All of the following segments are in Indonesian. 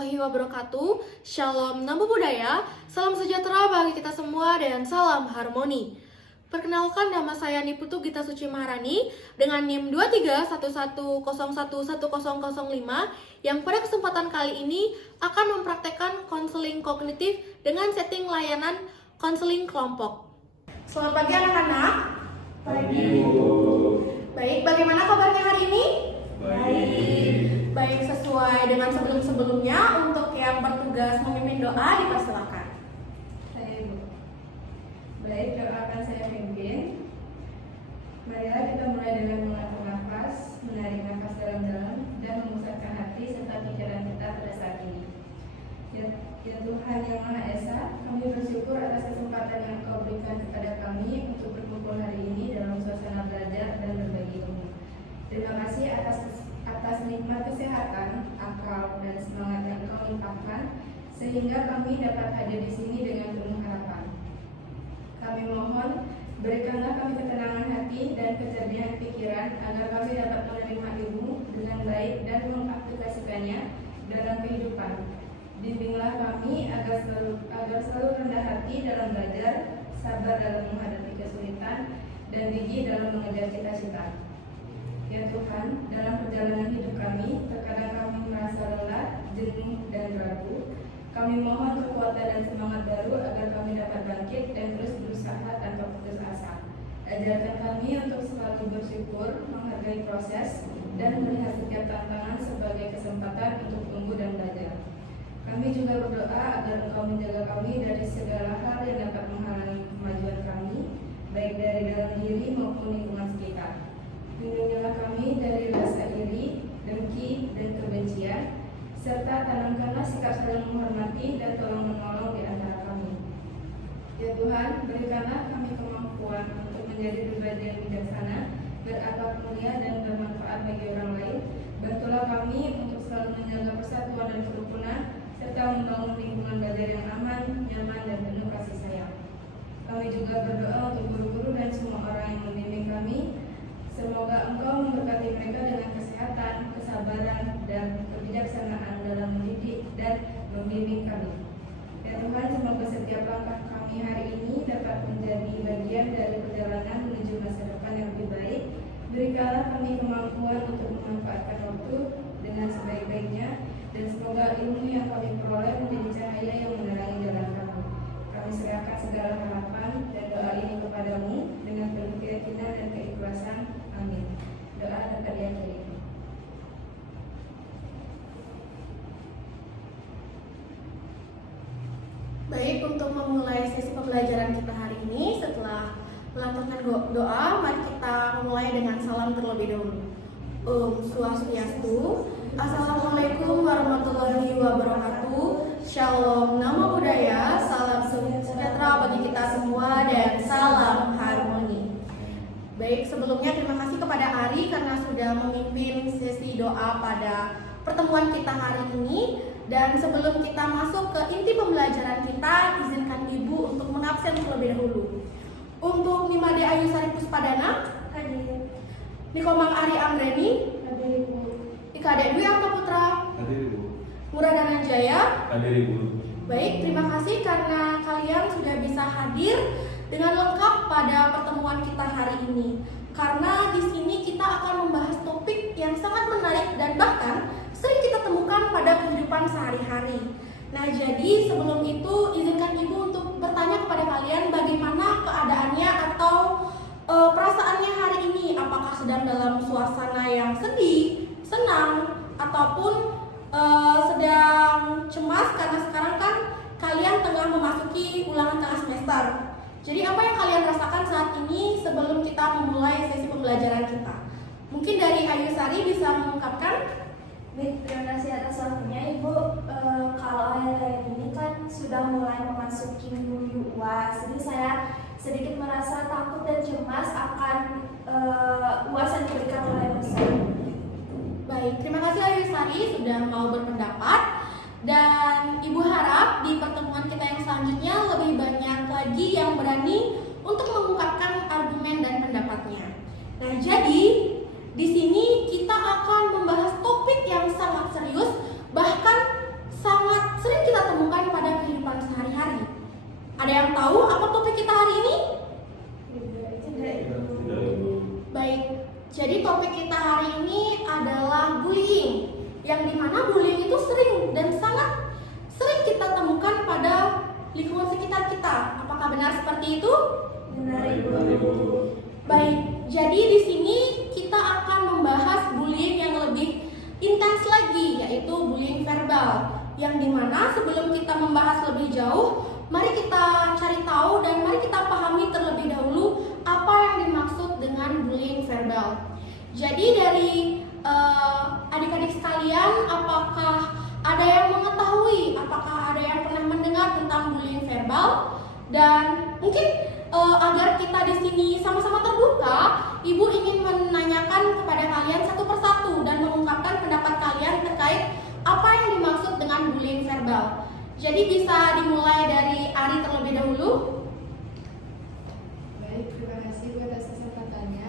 warahmatullahi wabarakatuh. Shalom Namo Buddhaya, salam sejahtera bagi kita semua dan salam harmoni. Perkenalkan, nama saya Niputu Gita Suci Maharani dengan NIM 2311011005 yang pada kesempatan kali ini akan mempraktekkan konseling kognitif dengan setting layanan konseling kelompok. Selamat pagi anak-anak. Pagi, Bu. Baik, bagaimana kabarnya hari ini? Baik, sesuai dengan sebelum-sebelumnya, untuk yang bertugas memimpin doa dipersilakan. Saya Ibu. Baik, doa akan saya pimpin. Marilah kita mulai dengan mengatur nafas, menarik nafas dalam-dalam, dan memusatkan hati serta pikiran kita pada saat ini. Ya Tuhan yang Maha Esa, kami bersyukur atas kesempatan yang Kau berikan kepada kami untuk berkumpul hari ini dalam suasana belajar dan berbagi ilmu. Terima kasih atas nikmat kesehatan, akal, dan semangat yang Kau limpahkan, sehingga kami dapat hadir di sini dengan penuh harapan. Kami mohon, berikanlah kami ketenangan hati dan kejernihan pikiran, agar kami dapat menerima ilmu dengan baik dan mengaplikasikannya dalam kehidupan. Bimbinglah kami agar selalu rendah hati dalam belajar, sabar dalam menghadapi kesulitan, dan gigih dalam mengejar cita-cita. Ya Tuhan, dalam perjalanan hidup kami, terkadang kami merasa lelah, jenuh, dan ragu. Kami mohon kekuatan dan semangat baru agar kami dapat bangkit dan terus berusaha tanpa putus asa. Ajarkan kami untuk selalu bersyukur, menghargai proses, dan melihat setiap tantangan sebagai kesempatan untuk tumbuh dan belajar. Kami juga berdoa agar Engkau menjaga kami dari segala hal yang dapat menghalangi kemajuan kami, baik dari dalam diri maupun lingkungan sekitar. Lindungilah kami dari rasa iri, dengki, dan kebencian, serta tanamkanlah sikap saling menghormati dan tolong-menolong di antara kami. Ya Tuhan, berikanlah kami kemampuan untuk menjadi pribadi yang bijaksana, berakhlak mulia, dan bermanfaat bagi orang lain. Bantulah kami untuk selalu menjaga persatuan dan kerukunan, serta membangun lingkungan belajar yang aman, nyaman, dan penuh kasih sayang. Kami juga berdoa untuk guru-guru dan semua orang yang membimbing kami. Semoga Engkau memberkati mereka dengan kesehatan, kesabaran, dan kebijaksanaan dalam mendidik dan membimbing kami. Ya Tuhan, semoga setiap langkah kami hari ini dapat menjadi bagian dari perjalanan menuju masa depan yang lebih baik. Berikanlah kami kemampuan untuk memanfaatkan waktu dengan sebaik-baiknya, dan semoga ilmu yang kami peroleh menjadi cahaya yang menerangi jalan kami. Kami serahkan segala harapan dan doa ini kepadamu dengan penuh keyakinan dan keikhlasan. Amin. Doa dapat diakhiri. Baik, untuk memulai sesi pembelajaran kita hari ini, setelah melantunkan doa, mari kita memulai dengan salam terlebih dahulu. Om Swastiastu. Assalamualaikum warahmatullahi wabarakatuh. Shalom Namo Buddhaya, salam sejahtera bagi kita semua dan salam harmoni. Baik, sebelumnya terima kasih kepada Ari karena sudah memimpin sesi doa pada pertemuan kita hari ini. Dan sebelum kita masuk ke inti pembelajaran kita, izinkan Ibu untuk mengabsen terlebih dahulu. Untuk Nimade Ayu Sari Puspadana, Hadir. Nikomang Ari Amreni, Hadir Ibu. Ika Dek Dwi Angka Putra, Hadir Ibu. Muradanan Jaya. Hadir Ibu. Baik, terima kasih karena kalian sudah bisa hadir dengan lengkap pada pertemuan kita hari ini. Karena di sini kita akan membahas topik yang sangat menarik dan bahkan sering kita temukan pada kehidupan sehari-hari. Nah, jadi sebelum itu izinkan Ibu untuk bertanya kepada kalian bagaimana keadaannya atau perasaannya hari ini. Apakah sedang dalam suasana yang sedih, senang, ataupun sedang cemas karena sekarang kan kalian tengah memasuki ulangan tengah semester. Jadi apa yang kalian rasakan saat ini sebelum kita memulai sesi pembelajaran kita? Mungkin dari Ayu Sari bisa mengungkapkan. Baik, terima kasih atas waktunya Ibu. Kalau akhir-akhir ini kan sudah mulai memasuki minggu UAS, jadi saya sedikit merasa takut dan cemas akan UAS yang diberikan oleh dosen. Baik, terima kasih Ayu Sari sudah mau berpendapat. Dan Ibu harap di pertemuan kita yang selanjutnya lebih banyak lagi yang berani untuk mengungkapkan argumen dan pendapatnya. Nah, jadi di sini kita akan membahas topik yang sangat serius, bahkan sangat Ada yang tahu apa topik kita hari ini? Tidak, Baik, jadi topik kita hari ini adalah bullying. Yang dimana bullying itu sering dan sangat sering kita temukan pada lingkungan sekitar kita. Apakah benar seperti itu? benar Ibu. Baik, jadi di sini kita akan membahas bullying yang lebih intens lagi, yaitu bullying verbal. Yang dimana sebelum kita membahas lebih jauh, mari kita cari tahu dan mari kita pahami terlebih dahulu apa yang dimaksud dengan bullying verbal. Jadi dari adik-adik sekalian, apakah ada yang mengetahui, apakah ada yang pernah mendengar tentang bullying verbal? Dan mungkin agar kita di sini sama-sama terbuka, Ibu ingin menanyakan kepada kalian satu persatu dan mengungkapkan pendapat kalian terkait apa yang dimaksud dengan bullying verbal. Jadi bisa dimulai dari Ari terlebih dahulu. Baik, terima kasih buat atas kesempatannya.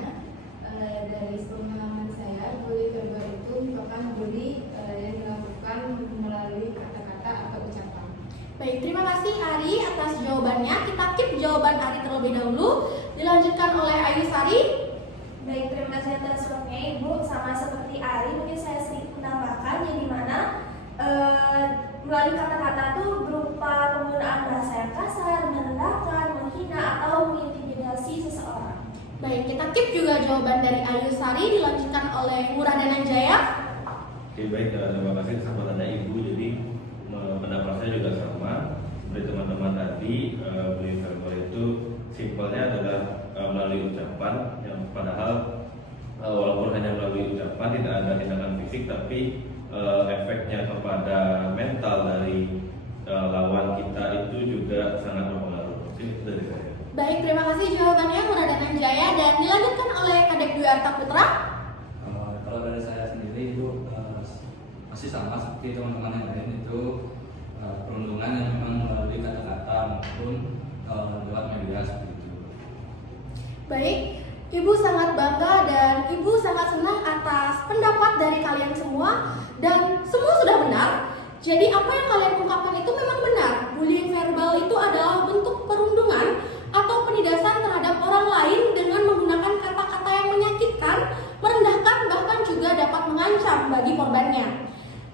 Dari pemahaman saya, bully verbal itu merupakan bully yang dilakukan melalui kata-kata atau ucapan. Baik, terima kasih Ari atas jawabannya. Kita keep jawaban Ari terlebih dahulu. Dilanjutkan oleh Ayu Sari. Baik, terima kasih atas waktunya Ibu. Sama seperti Ari, mungkin saya sedikit menambahkan yang dimana melalui kata-kata itu berupa penggunaan bahasa yang kasar, merendahkan, menghina, atau mengintimidasi seseorang. Baik, kita keep juga jawaban dari Ayu Sari. Dilanjutkan oleh Murah Dananjaya. Oke, baik, terima kasih kesempatannya Ibu. Jadi pendapat saya juga sama seperti teman-teman tadi. Bullying verbal itu simpelnya adalah melalui ucapan, yang padahal walaupun hanya melalui ucapan tidak ada tindakan fisik, tapi efeknya kepada mental dari lawan kita itu juga sangat berpengaruh. Itu dari saya. Baik, terima kasih jawabannya Murah Dananjaya. Dan dilanjutkan oleh Kadek Dwi Arta Putra. Kalau dari saya sendiri itu masih sama seperti teman-teman yang lain, itu perundungan yang memang melalui kata-kata maupun lewat media seperti itu. Baik, Ibu sangat bangga dan Ibu sangat senang atas pendapat dari kalian semua. Dan semua sudah benar. Jadi apa yang kalian ungkapkan itu memang benar. Bullying verbal itu adalah bentuk perundungan atau penindasan terhadap orang lain dengan menggunakan kata-kata yang menyakitkan, merendahkan, bahkan juga dapat mengancam bagi korbannya.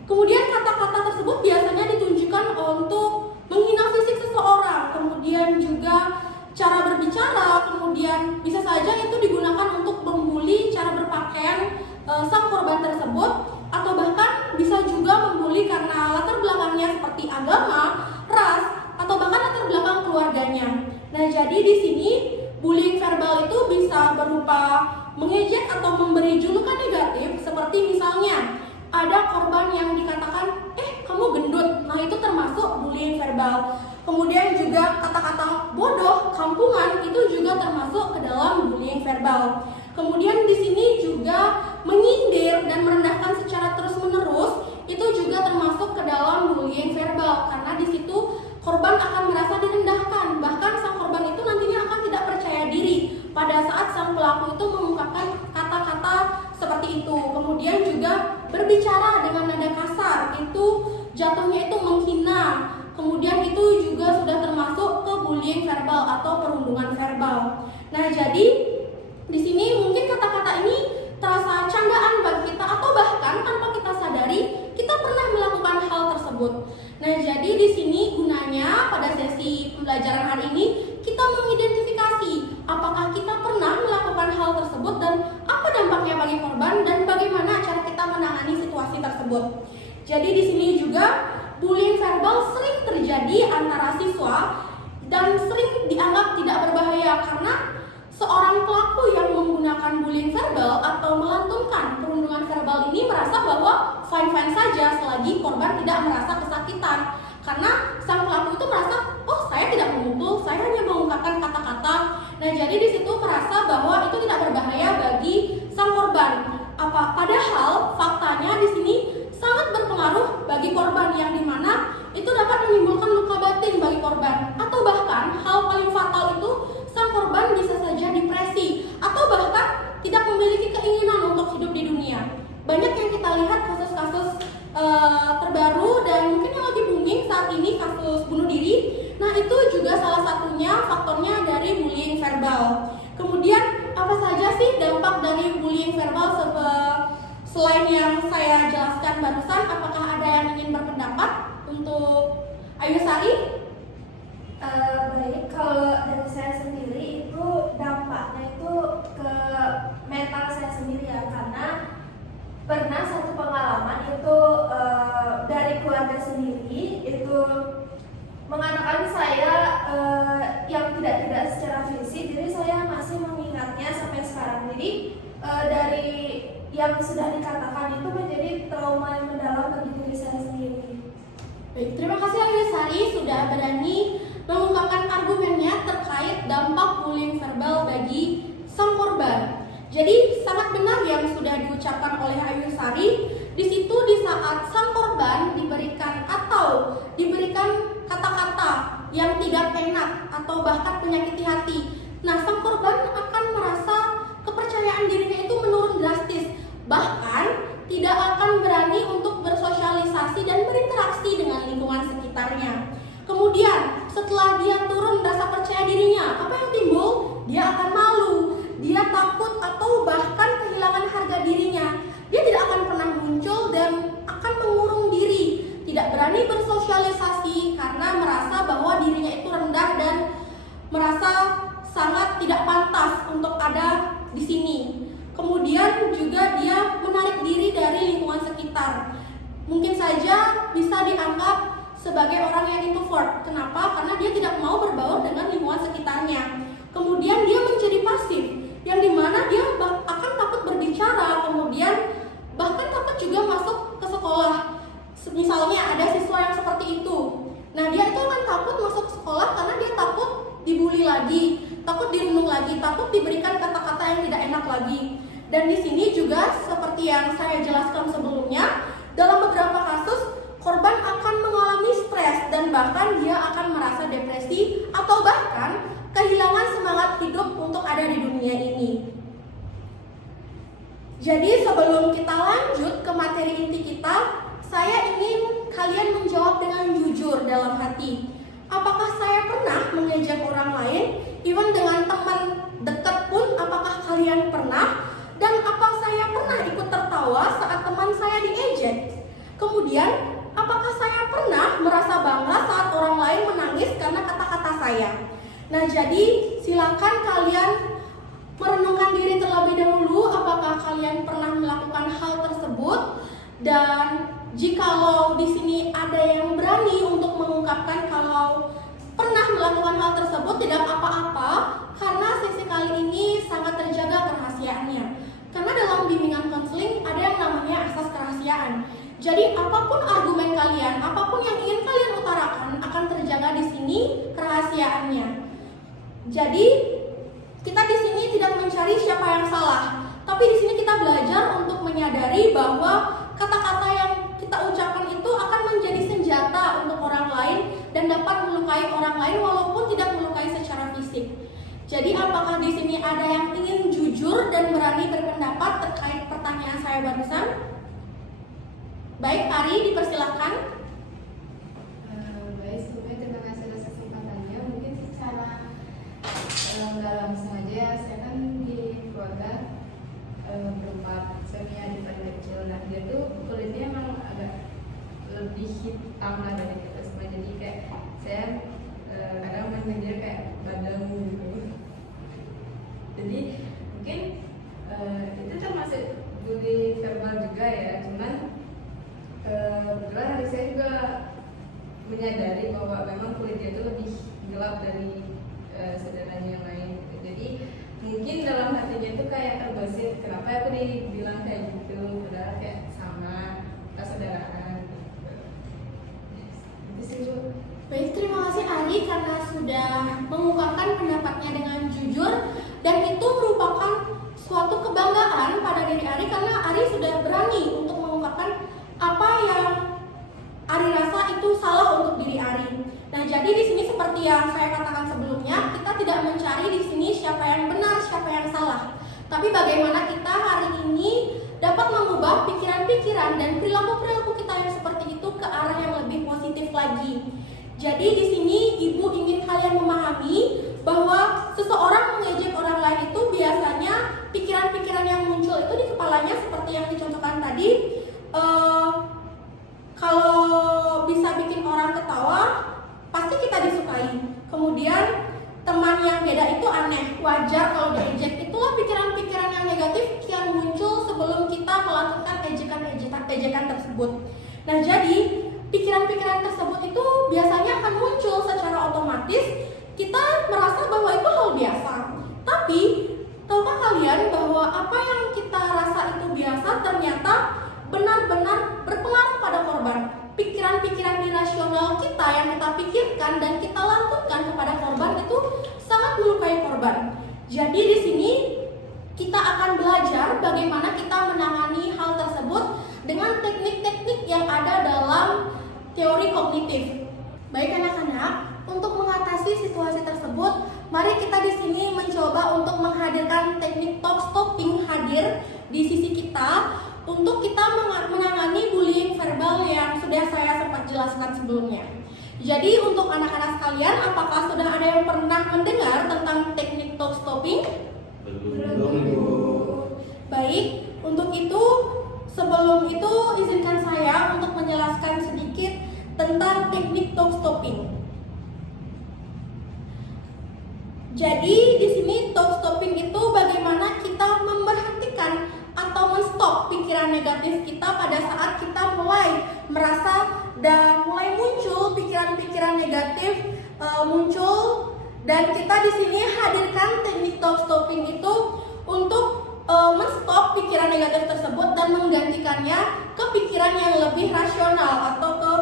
Kemudian kata-kata tersebut biasanya ditunjukkan untuk menghina fisik seseorang, kemudian juga cara berbicara, kemudian bisa saja itu digunakan untuk membuli cara berpakaian sang korban tersebut, atau bahkan bisa juga membuli karena latar belakangnya seperti agama, ras, atau bahkan latar belakang keluarganya. Nah, jadi di sini bullying verbal itu bisa berupa mengejek atau memberi julukan negatif, seperti misalnya ada korban yang dikatakan, kamu gendut. Nah, itu termasuk bullying verbal. Kemudian juga kata-kata bodoh, kampungan, itu juga termasuk ke dalam bullying verbal. Kemudian di sini juga menyindir dan merendahkan secara terus-menerus, itu juga termasuk ke dalam bullying verbal, karena di situ korban akan merasa direndahkan. Bahkan sang korban itu nantinya akan tidak percaya diri pada saat sang pelaku itu mengungkapkan kata-kata seperti itu. Kemudian juga berbicara dengan nada kasar, itu jatuhnya itu menghina. Kemudian itu juga sudah termasuk ke bullying verbal atau perundungan verbal. Nah, jadi di sini mungkin kata-kata ini terasa candaan bagi kita, atau bahkan tanpa kita sadari kita pernah melakukan hal tersebut. Nah, jadi di sini gunanya pada sesi pembelajaran hari ini kita mengidentifikasi apakah kita pernah melakukan hal tersebut dan apa dampaknya bagi korban dan bagaimana cara kita menangani situasi tersebut. Jadi di sini juga bullying verbal sering terjadi antara siswa dan sering dianggap tidak berbahaya karena seorang pelaku yang menggunakan bullying verbal atau melantunkan perundungan verbal ini merasa bahwa fine-fine saja selagi korban tidak merasa kesakitan. Karena sang pelaku itu merasa, saya tidak memukul, saya hanya mengungkapkan kata-kata. Nah, jadi di situ merasa bahwa itu tidak berbahaya bagi sang korban. Padahal faktanya di sini sangat berpengaruh bagi korban, yang dimana itu dapat menimbulkan luka batin bagi korban, atau bahkan hal paling fatal itu sang korban bisa saja depresi atau bahkan tidak memiliki keinginan untuk hidup di dunia. Banyak yang kita lihat kasus-kasus terbaru dan mungkin yang lagi booming saat ini, kasus bunuh diri. Nah, itu itu juga salah satunya faktornya dari bullying verbal. Kemudian apa saja sih dampak dari bullying verbal selain yang saya jelaskan barusan? Apakah ada yang ingin berpendapat untuk Ayu Sari? Baik, kalau dari saya sendiri itu dampaknya itu ke mental saya sendiri ya, karena pernah satu pengalaman itu dari keluarga sendiri itu mengatakan saya yang tidak secara fisik, jadi saya masih mengingatnya sampai sekarang. Jadi dari yang sudah dikatakan itu menjadi trauma yang mendalam bagi diri saya sendiri. Baik, terima kasih Ayu Sari sudah berani mengungkapkan argumennya terkait dampak bullying verbal bagi sang korban. Jadi sangat benar yang sudah diucapkan oleh Ayu Sari. Di situ di saat sang korban diberikan kata-kata yang tidak enak atau bahkan menyakiti hati. Nah, sang korban akan merasa kepercayaan dirinya itu menurun drastis. Bahkan tidak akan berani untuk bersosialisasi dan berinteraksi dengan lingkungan sekitarnya. Kemudian setelah dia turun rasa percaya dirinya, apa yang timbul? Dia akan malu, dia takut atau bahkan kehilangan harga dirinya. Dia tidak akan pernah muncul dan akan mengurung diri, tidak berani bersosialisasi karena merasa bahwa dirinya itu rendah dan merasa sangat tidak pantas untuk ada di sini. Kemudian juga dia menarik diri dari lingkungan sekitar. Mungkin saja bisa dianggap sebagai orang yang introvert. Kenapa? Karena dia tidak mau berbaur dengan lingkungan sekitarnya. Kemudian dia menjadi pasif, yang dimana dia akan takut berbicara, kemudian bahkan takut juga masuk ke sekolah. Misalnya ada siswa yang seperti itu. Nah, dia itu akan takut masuk sekolah karena dia takut dibully lagi, takut dirundung lagi, takut diberikan kata-kata yang tidak enak lagi. Dan di sini juga seperti yang saya jelaskan sebelumnya, dalam beberapa kasus korban akan mengalami stres dan bahkan dia akan merasa depresi atau bahkan kehilangan semangat hidup untuk ada di dunia ini. Jadi sebelum kita lanjut ke materi inti kita, saya ingin kalian menjawab dengan jujur dalam hati. Apakah saya pernah mengejek orang lain? Even dengan teman dekat pun, apakah kalian pernah? Dan apa saya pernah ikut tertawa saat teman saya diejek? Kemudian, apakah saya pernah merasa bangga saat orang lain menangis karena kata-kata saya? Nah, jadi silakan kalian merenungkan diri terlebih dahulu apakah kalian pernah melakukan hal tersebut, dan jikalau di sini ada yang berani untuk mengungkapkan kalau pernah melakukan hal tersebut, tidak apa-apa karena sesi kali ini sangat terjaga kerahasiaannya. Karena dalam bimbingan konseling ada yang namanya asas kerahasiaan. Jadi apapun argumen kalian, apapun yang ingin kalian utarakan akan terjaga di sini kerahasiaannya. Jadi kita di sini tidak mencari siapa yang salah, tapi di sini kita belajar untuk menyadari bahwa kata-kata yang kita ucapkan itu akan menjadi senjata untuk orang lain dan dapat melukai orang lain walaupun tidak melukai secara fisik. Jadi apakah di sini ada yang ingin jujur dan berani berpendapat terkait pertanyaan saya barusan? Baik, Ari, dipersilahkan. Baik, sebelumnya terima kasih atas kesempatannya. Mungkin secara nggak langsung aja, saya kan di keluarga berempat, suaminya adik paling kecil. Nah, dia tuh kulitnya emang agak lebih hitam lah dari kita semua. Jadi kayak saya kadang manggil dia kayak badang gitu. Jadi mungkin itu termasuk bully verbal juga ya. Cuman kebetulan hari saya juga menyadari bahwa memang kulitnya itu lebih gelap dari saudaranya yang lain gitu. Jadi mungkin dalam hatinya itu kayak terbesit, kenapa aku dibilang kayak gitu, padahal kayak sama persaudaraan gitu. Itu sih Bu. Baik, terima kasih Ari karena sudah mengungkapkan pendapatnya dengan jujur, dan itu merupakan suatu kebanggaan pada diri Ari karena Ari sudah berani untuk mengungkapkan apa yang Ari rasa itu salah untuk diri Ari. Nah, jadi di sini seperti yang saya katakan sebelumnya, kita tidak mencari di sini siapa yang benar, siapa yang salah. Tapi bagaimana kita hari ini dapat mengubah pikiran-pikiran dan perilaku-perilaku kita yang seperti itu ke arah yang lebih positif lagi. Jadi di sini ibu ingin kalian memahami bahwa seseorang mengejek orang lain itu biasanya pikiran-pikiran yang muncul itu di kepalanya seperti yang dicontohkan tadi. Kalau bisa bikin orang ketawa, pasti kita disukai. Kemudian teman yang beda itu aneh, wajar kalau diejek. Itulah pikiran-pikiran yang negatif yang muncul sebelum kita melakukan ejekan tersebut. Nah, jadi pikiran-pikiran tersebut itu biasanya akan muncul secara otomatis. Kita merasa bahwa itu hal biasa. Tapi, tahukah kalian bahwa apa yang kita rasa itu biasa ternyata benar-benar berpengaruh pada korban. Pikiran-pikiran irasional kita yang kita pikirkan dan kita lantunkan kepada korban itu sangat melukai korban. Jadi di sini kita akan belajar bagaimana kita menangani hal tersebut dengan teknik-teknik yang ada dalam teori kognitif. Baik anak-anak, untuk mengatasi situasi tersebut, mari kita di sini mencoba untuk menghadirkan teknik talk stopping hadir di sisi kita untuk kita menangani bullying verbal yang sudah saya sempat jelaskan sebelumnya. Jadi untuk anak-anak sekalian, apakah sudah ada yang pernah mendengar tentang teknik talk stopping? Belum. Baik, untuk itu sebelum itu izinkan saya untuk menjelaskan sedikit tentang teknik talk stopping. Jadi di sini talk stopping itu bagaimana kita memberhentikan atau menstop pikiran negatif kita pada saat kita mulai merasa dan mulai muncul pikiran-pikiran negatif muncul, dan kita di sini hadirkan teknik talk stopping itu untuk menstop pikiran negatif tersebut dan menggantikannya ke pikiran yang lebih rasional atau ke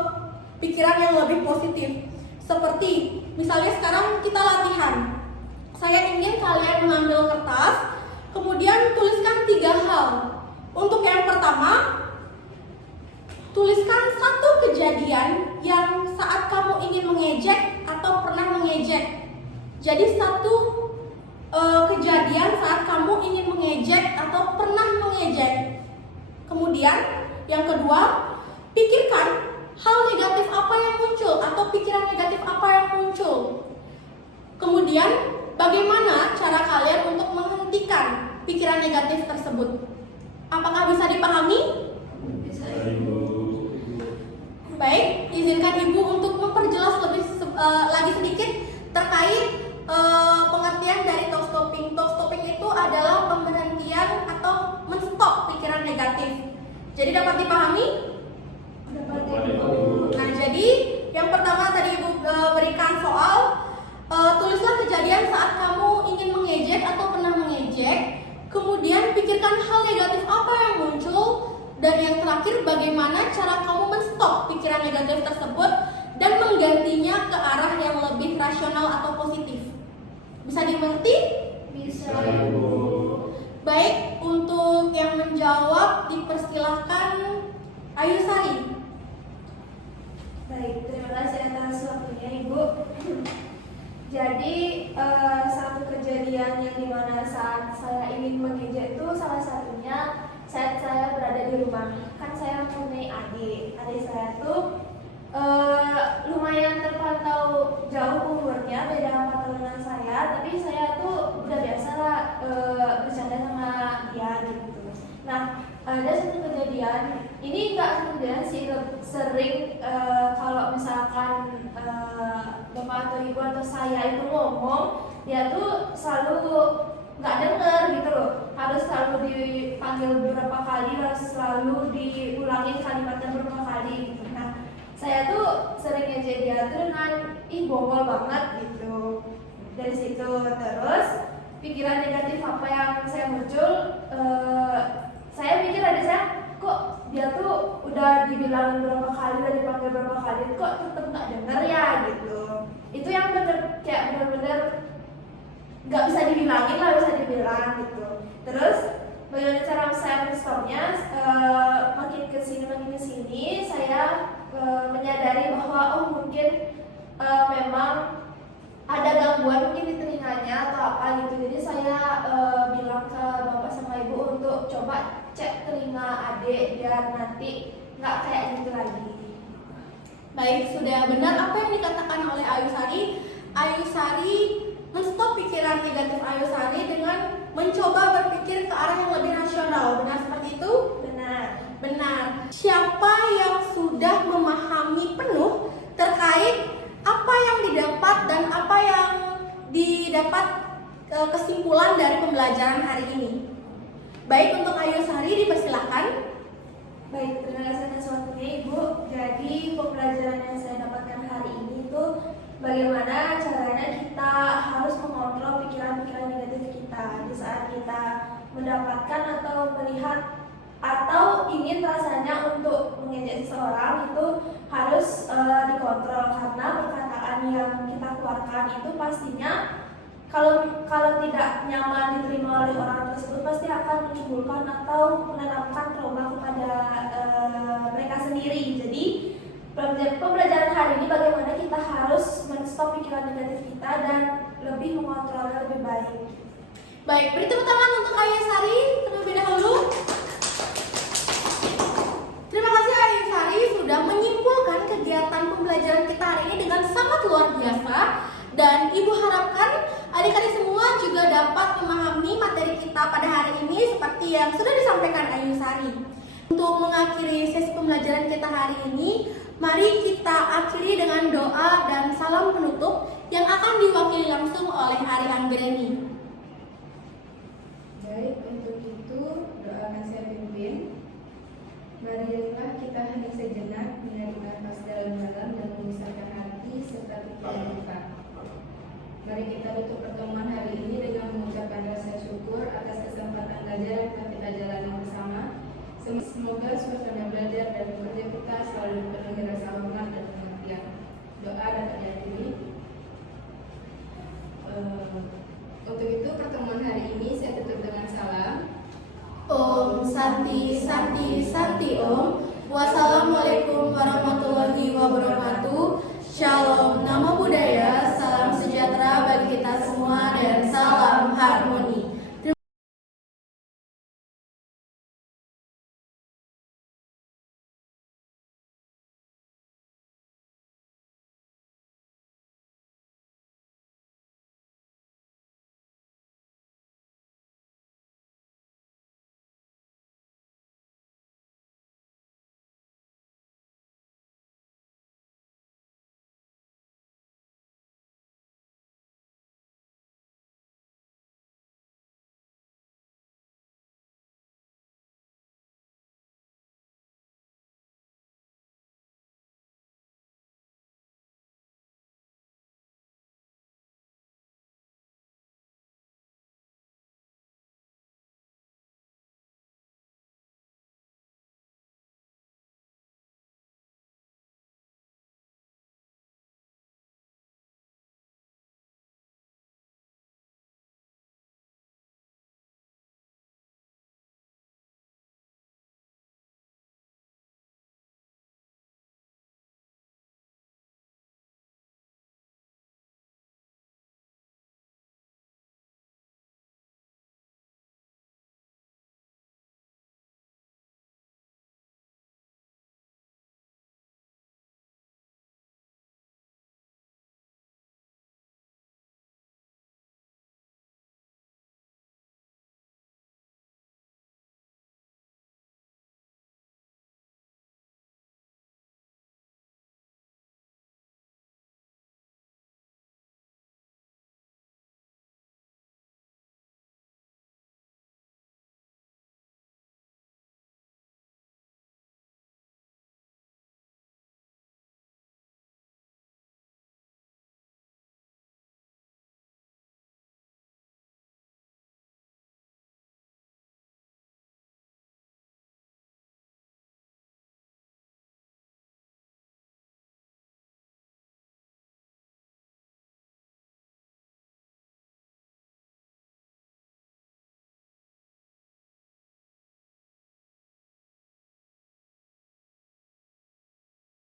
pikiran yang lebih positif. Seperti misalnya sekarang kita latihan. Saya ingin kalian mengambil kertas, kemudian tuliskan 3 hal. Untuk yang pertama, tuliskan satu kejadian yang saat kamu ingin mengejek atau pernah mengejek. Jadi satu kejadian saat kamu ingin mengejek atau pernah mengejek. Kemudian yang kedua, pikirkan hal negatif apa yang muncul atau pikiran negatif apa yang muncul. Kemudian bagaimana cara kalian untuk menghentikan pikiran negatif tersebut? Apakah bisa dipahami? Bisa. Baik, izinkan Ibu untuk memperjelas lebih lagi sedikit terkait pengertian dari talk stopping. Talk stopping itu adalah pemberhentian atau menstop pikiran negatif. Jadi dapat dipahami? Dapat. Nah, jadi yang pertama tadi Ibu berikan soal, tulislah kejadian saat kamu ingin mengejek atau pernah mengejek. Kemudian pikirkan hal negatif apa yang muncul, dan yang terakhir bagaimana cara kamu menstop pikiran negatif tersebut dan menggantinya ke arah yang lebih rasional atau positif. Bisa dimengerti? Bisa. Baik, untuk yang menjawab dipersilahkan Ayu Sari. Baik, terima kasih atas waktunya Ibu. Jadi satu kejadian yang dimana saat saya ingin mengejek itu salah satunya saat saya berada di rumah. Kan saya mempunyai adik saya tuh lumayan terpantau jauh umurnya, beda 4 tahunan saya, tapi saya tuh udah biasa lah bercanda sama dia gitu. Nah, ada satu kejadian, ini enggak satu kejadian sih, sering kalau misalkan bapak atau ibu atau saya itu ngomong, dia tuh selalu nggak dengar gitu loh, harus selalu dipanggil beberapa kali, harus selalu diulangi kalimatnya beberapa kali gitu. Nah, saya tuh sering ngejek dia tuh dengan bongol banget gitu. Dari situ terus pikiran negatif apa yang saya muncul, saya mikir ada saya kok dia tuh udah dibilangin berapa kali, udah dipanggil berapa kali, kok tetep nggak dengar ya gitu. Itu yang bener-bener nggak bisa dibilangin lah, bisa dibilang gitu. Terus bagaimana cara saya menstopnya? Makin kesini saya menyadari bahwa mungkin memang ada gangguan mungkin di telinganya atau apa gitu. Jadi saya bilang ke bapak sama ibu untuk coba cek telinga adik biar nanti nggak kayak gitu lagi. Baik, sudah benar apa yang dikatakan oleh Ayusari, Ayusari menstop pikiran negatif Ayusari dengan mencoba berpikir ke arah yang lebih rasional. Benar seperti itu? Benar. Siapa yang sudah memahami penuh terkait apa yang didapat dan apa yang didapat kesimpulan dari pembelajaran hari ini? Baik, untuk Ayusari dipersilakan. Baik, terima kasih atas waktunya Ibu. Jadi pembelajaran yang saya dapatkan hari ini itu bagaimana caranya kita harus mengontrol pikiran-pikiran negatif kita di saat kita mendapatkan atau melihat atau ingin rasanya untuk mengejek seseorang itu harus dikontrol, karena perkataan yang kita keluarkan itu pastinya kalau tidak nyaman diterima oleh orang tersebut pasti akan menimbulkan atau menanamkan trauma kepada mereka sendiri. Jadi pembelajaran hari ini bagaimana kita harus men-stop pikiran negatif kita dan lebih mengontrolnya lebih baik. Baik, beri tepuk tangan untuk Ayusari terlebih dahulu. Terima kasih Ayusari sudah menyimpulkan kegiatan pembelajaran kita hari ini dengan sangat luar biasa. Dan Ibu harapkan adik-adik semua juga dapat memahami materi kita pada hari ini seperti yang sudah disampaikan Ayusari. Untuk mengakhiri sesi pembelajaran kita hari ini, mari kita akhiri dengan doa dan salam penutup yang akan diwakili langsung oleh Ari Anggreni. Baik, untuk itu doa akan saya pimpin. Marilah kita hening sejenak, menarik nafas dalam-dalam dan memisahkan hati serta pikiran kita. Mari kita tutup pertemuan hari ini dengan mengucapkan rasa syukur atas kesempatan belajar yang telah kita jalani bersama. Semoga suasana belajar dan bekerja kita selalu dipenuhi rasa hormat dan pengertian. Doa dapat